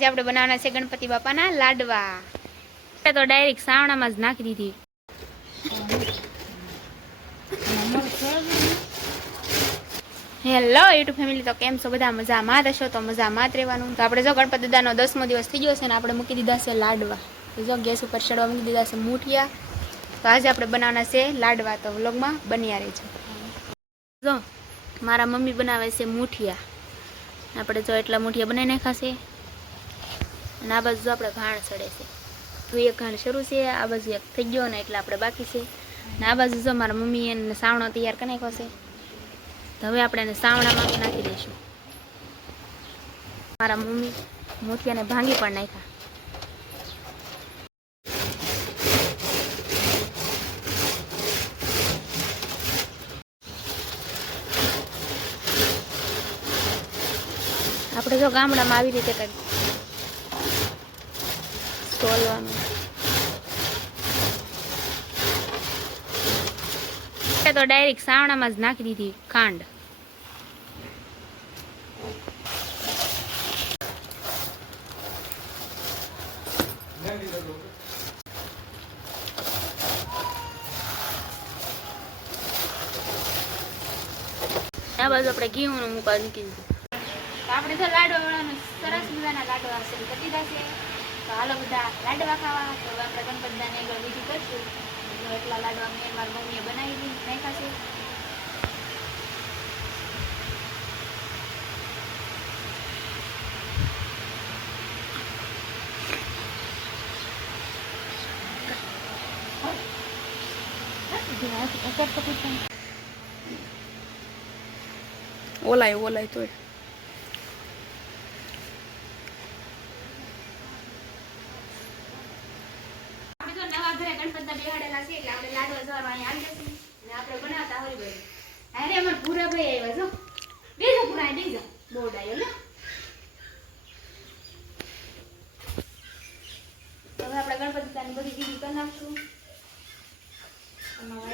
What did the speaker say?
આજે આપણે બનાવવાના છે ગણપતિ બાપાના લાડવા. તો ડાયરેક્ટ સાવણામાં જ નાખી દીધી. હેલો યુટ્યુબ ફેમિલી તો કેમ છો? બધા મજામાં જ તો મજામાં જ રહેવાનું. તો આપણે જો ગણપતિ દાદાનો દસમો દિવસ થઈ ગયો છે ને, આપણે મૂકી દીધા છે લાડવા. જો ગેસ ઉપર ચડવા મૂકી દીધા છે મૂઠિયા. તો આજે આપણે બનાવવાના છે લાડવા. તો વ્લોગમાં બન્યા રહે છે જો, મારા મમ્મી બનાવે છે મૂઠિયા. આપણે જો એટલા મૂઠિયા બનાવી નાખાશે અને આ બાજુ આપણે ઘાણ ચડે છે. તો એક ઘાણ શરૂ છે, આ બાજુ એક થઈ ગયો ને એટલે આપણે બાકી છે. ને આ બાજુ જો મારા મમ્મી એને સાવણો તૈયાર કરી નાખ્યો છે. તો હવે આપણે એને સાવણામાં નાખી દઈશું. મારા મમ્મી મોતિયાને ભાંગી પણ નાખ્યા. આપણે જો ગામડામાં આવી રીતે કંઈક સોલવાનું તો ડાયરેક્ટ સાવણામાં જ નાખી દીધી ખાંડ. આ બાજુ આપણે ઘીનું મૂકવા મૂકી દીધું આપણે તો લાડવા સરસ મજાના લાડવા હશે. કદી છે તો હાલો બધા, લાડવા ખાવા. તો હવે આપણે ગણપતિ આગળ વિધિ કરશું. એટલા લાડવા મેં મારી મમ્મીએ બનાવી દી નાખ્યા છે. ઓલાય ઓલાય તોય. આપણે જો નવા ઘરે ગણપતના બેહાડેલા છે એટલે આપણે લાડવા જવા આવી જશે. ને આપણે બનાવતા હોય ભાઈ અરે અમાર પૂરા ભાઈ આવ્યા જો બેજો પૂરા બેજો બોર્ડ આવ્યો ને. હવે આપણે ગણપતિ બધી દીદી કરી નાખશું. અમારા